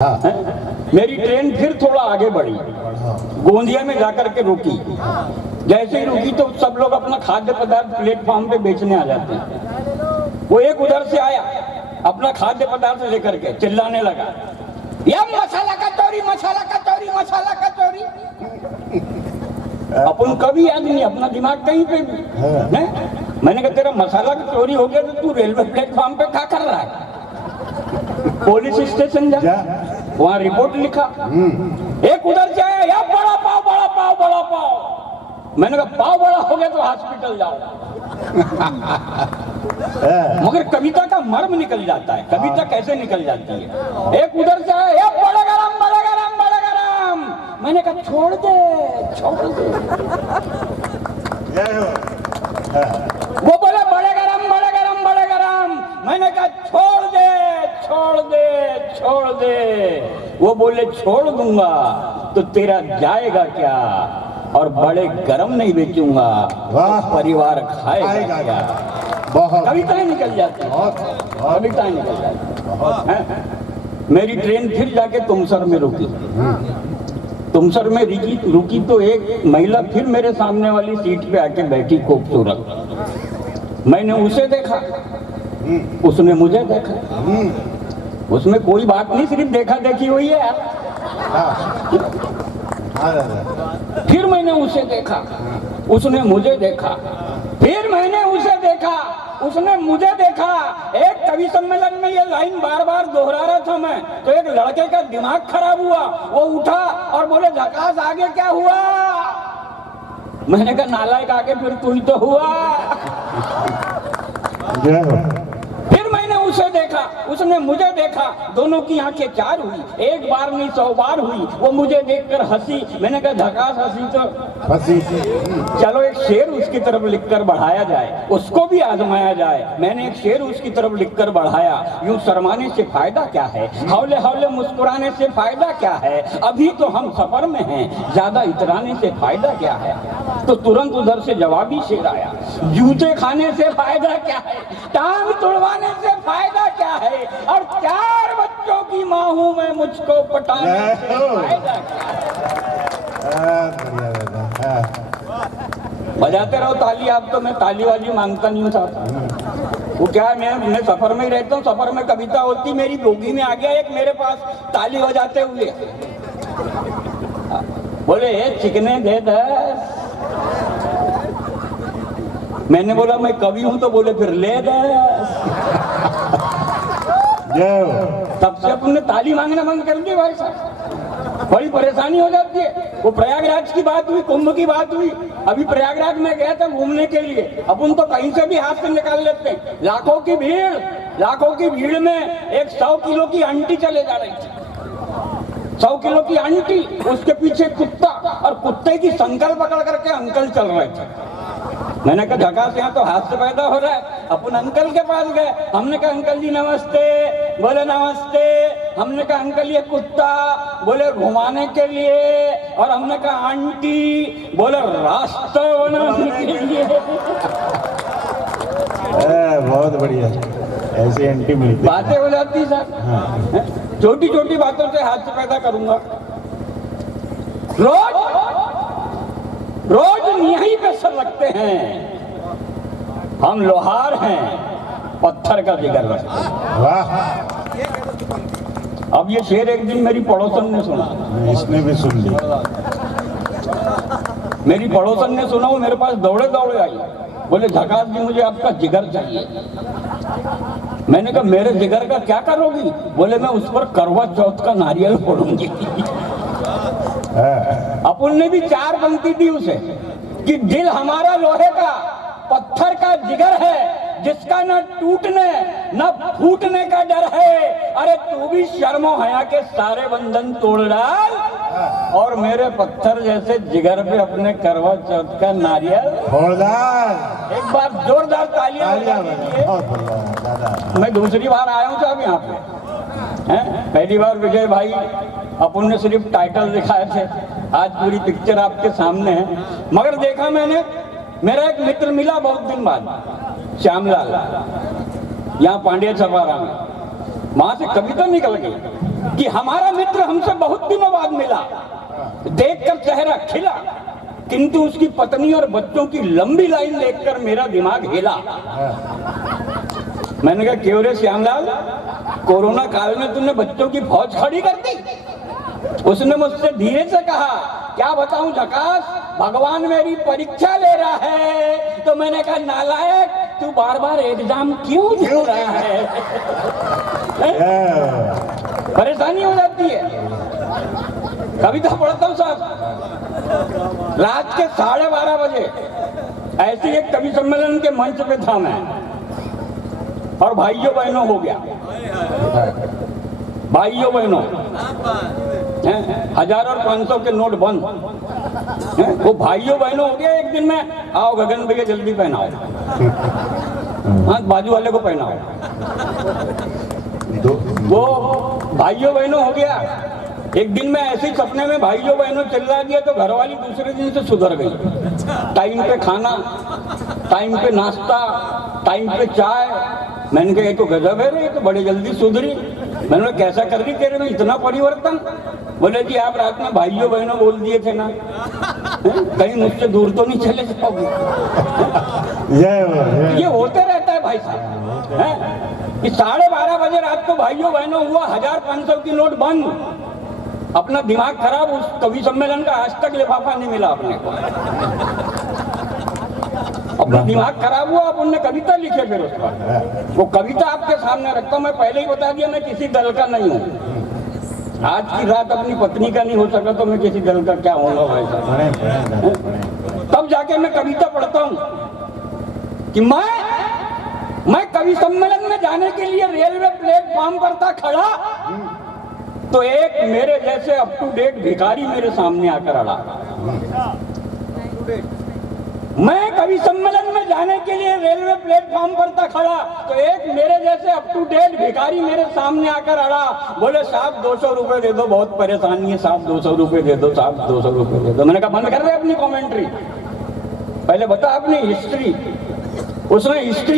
मेरी ट्रेन फिर थोड़ा आगे बढ़ी, गोंदिया में जाकर के रुकी। जैसे ही रुकी तो सब लोग अपना खाद्य पदार्थ प्लेटफॉर्म पे बेचने आ जाते हैं। वो एक उधर से आया अपना खाद्य पदार्थ लेकर के चिल्लाने लगा, या मसाला कचौरी, मसाला कचौरी, मसाला कचौरी। अपन कभी याद नहीं, अपना दिमाग कहीं पे भी। मैंने कहा तेरा मसाला कचौरी हो गया तो तू रेलवे प्लेटफॉर्म पे क्या कर रहा है? पुलिस स्टेशन जा, वहाँ रिपोर्ट लिखा। एक उधर से आया, या बड़ा पाव, बड़ा पाव, बड़ा पाव। मैंने कहा पाव बड़ा हो गया तो हॉस्पिटल जाओ। मगर कविता का मर्म निकल जाता है, कविता कैसे निकल जाती है। एक उधर से आया, या बड़ा गरम, बड़ा गरम, बड़ा गरम। मैंने कहा छोड़ दे, छोड़ दे। वो बोले बड़े गरम, बड़े गरम, बड़े गरम। मैंने कहा छोड़ दे, छोड़ दे, छोड़ दे। वो बोले छोड़ दूंगा तो तेरा जाएगा क्या, और बड़े गरम नहीं बेचूंगा तो परिवार खाएगा क्या। बहुत कविताएं निकल जाती हैं, कविताएं निकल जाती हैं। मेरी ट्रेन फिर जाके तुमसर में रुकी। तुमसर में रुकी तो एक महिला फिर मेरे सामने वाली सीट पे आके बैठी, खूबसूरत। मैंने उसे देखा, उसने मुझे देखा। उसमें कोई बात नहीं, सिर्फ देखा देखी हुई है। फिर मैंने उसे देखा, उसने मुझे देखा। फिर मैंने उसे देखा, उसने मुझे देखा। एक कवि सम्मेलन में ये लाइन बार बार दोहरा रहा था मैं, तो एक लड़के का दिमाग खराब हुआ। वो उठा और बोले झकास आगे क्या हुआ? मैंने कहा नालायक आगे फिर तू ही तो हुआ। फिर मैंने उसे देखा, उसने मुझे देखा। दोनों की आंखें चार हुई, एक बार नहीं 100 बार हुई। वो मुझे देखकर हंसी। मैंने कहा झकास हंसी तो हंसी। चलो एक शेर उसकी तरफ लिखकर बढ़ाया जाए, उसको भी आजमाया जाए। मैंने एक शेर उसकी तरफ लिखकर बढ़ाया, यूं शर्माने से फायदा क्या है, हौले हौले मुस्कुराने से फायदा क्या है, अभी तो हम सफर में हैं, ज्यादा इतराने से फायदा क्या है। तो तुरंत उधर से जवाबी शेर आया, जूते खाने से फायदा क्या है, टांग तुड़वाने से फायदा क्या है, और 4 बच्चों की माँ हूं मैं, मुझको पटाने से फायदा क्या है। बजाते रहो ताली आप, तो मैं ताली वाली मांगता नहीं हूँ साहब। वो क्या है, मैं सफर में ही रहता हूँ। सफर में कविता होती, मेरी बोगी में आ गया एक मेरे पास ताली बजाते हुए, बोले चिकने दे 10। मैंने बोला मैं कवि हूं, तो बोले फिर ले 10। तब से अपने ताली मांगना बंद कर दिया भाई साहब। बड़ी परेशानी हो जाती है। वो प्रयागराज की बात हुई, कुंभ की बात हुई। अभी प्रयागराज में गया था घूमने के लिए। अपन तो कहीं से भी हाथ से निकाल लेते हैं। लाखों की भीड़ में एक 100 किलो की आंटी चले जा रही थी। 100 किलो की आंटी, उसके पीछे कुत्ता, और कुत्ते की संकल पकड़ करके अंकल चल रहे थे। मैंने कहा झकास यहाँ तो हाथ से पैदा हो रहा है। अपन अंकल के पास गए, हमने कहा अंकल जी नमस्ते। बोले नमस्ते। हमने कहा अंकल ये कुत्ता, बोले घुमाने के लिए। और हमने कहा आंटी, बोले रास्ता बनाने के लिए। बहुत बढ़िया, ऐसी आंटी मिलती। बातें हो जाती सर, छोटी छोटी बातों से हाथ से पैदा करूंगा। रोज यहीं पे सर रखते हैं, हम लोहार हैं, पत्थर का जिगर रखते हैं। वाह। अब ये शेर एक दिन मेरी पड़ोसन ने सुना, इसने भी सुन ली। मेरी पड़ोसन ने सुना, वो मेरे पास दौड़े दौड़े आई, बोले झकास जी मुझे आपका जिगर चाहिए। मैंने कहा मेरे जिगर का क्या करोगी? बोले मैं उस पर करवा चौथ का नारियल फोड़ूंगी। अपन ने भी 4 पंक्ति दी उसे कि दिल हमारा लोहे का, पत्थर का जिगर है, जिसका न टूटने न फूटने का डर है। अरे तू भी शर्मो हया के सारे बंधन तोड़ डाल, और मेरे पत्थर जैसे जिगर पे अपने करवा चौथ का नारियल फोड़ डाल। एक बार जोरदार तालियां बजा दीजिए। मैं दूसरी बार आया हूँ साहब यहाँ पे। पहली बार विजय भाई अपन ने सिर्फ टाइटल दिखाए थे, आज पूरी पिक्चर आपके सामने है। मगर देखा मैंने, मेरा एक मित्र मिला बहुत दिन बाद, श्यामलाल, यहाँ पांड्या छपारा में। वहां से कविता निकल गई कि हमारा मित्र हमसे बहुत दिनों बाद मिला, देखकर चेहरा खिला, किंतु उसकी पत्नी और बच्चों की लंबी लाइन देखकर मेरा दिमाग हिला। मैंने कहा क्यों रे श्यामलाल, कोरोना काल में तुमने बच्चों की फौज खड़ी कर दी? उसने मुझसे धीरे से कहा, क्या बताऊं झकास, भगवान मेरी परीक्षा ले रहा है। तो मैंने कहा नालायक, तू बार बार एग्जाम क्यों दे रहा है? परेशानी हो जाती है। कविता पढ़ता हूँ साहब, रात के 12:30 बजे ऐसी एक कवि सम्मेलन के मंच पे था मैं, और भाइयों बहनों हो गया, भाइयों बहनों, 1000 और 500 के नोट बंद, वो भाइयों बहनों हो गया। एक दिन में आओ गगन भैया जल्दी पहनाओ, हाँ बाजू वाले को पहनाओ, वो भाइयों बहनों हो गया। एक दिन में ऐसे ही सपने में भाइयों बहनों चिल्ला दिया तो घरवाली दूसरे दिन से सुधर गई। टाइम पे खाना, टाइम पे नाश्ता, टाइम पे चाय। मैंने कहा ये तो गजब है रे, ये तो बड़ी जल्दी सुधरी। मैंने कहा कैसा कर रही तेरे में इतना परिवर्तन? बोले जी आप रात में भाइयों बहनों बोल दिए थे ना, कहीं मुझसे दूर तो नहीं चले जाओगे? ये होते रहता है भाई साहब। कि 12:30 बजे रात को भाइयों बहनों हुआ, 1000-500 की नोट बंद। अपना दिमाग खराब, उस कवि सम्मेलन का आज तक लिफाफा नहीं मिला अपने को। अपना दिमाग खराब हुआ, अब उनने कविता लिखे फिर उस पर। वो कविता आपके सामने रखता हूं। मैं पहले ही बता दिया मैं किसी दल का नहीं हूं। आज की रात अपनी पत्नी का नहीं हो सका तो मैं किसी दल का क्या होगा भाई साहब? तब जाके मैं कविता पढ़ता हूं कि मैं कवि सम्मेलन में जाने के लिए रेलवे प्लेटफॉर्म पर था खड़ा, तो एक मेरे जैसे अप टू डेट भिखारी मेरे सामने आकर अड़ा। मैं कवि सम्मेलन में जाने के लिए रेलवे प्लेटफॉर्म पर था खड़ा, तो एक मेरे जैसे अप टू डेट भिखारी मेरे सामने आकर अड़ा। बोले साहब 200 रुपए दे दो, बहुत परेशानी है साहब, 200 रुपए दे दो साहब, 200 रुपए दे दो। मैंने कहा बंद कर रहे अपनी कमेंट्री, पहले बता अपनी हिस्ट्री। उसने हिस्ट्री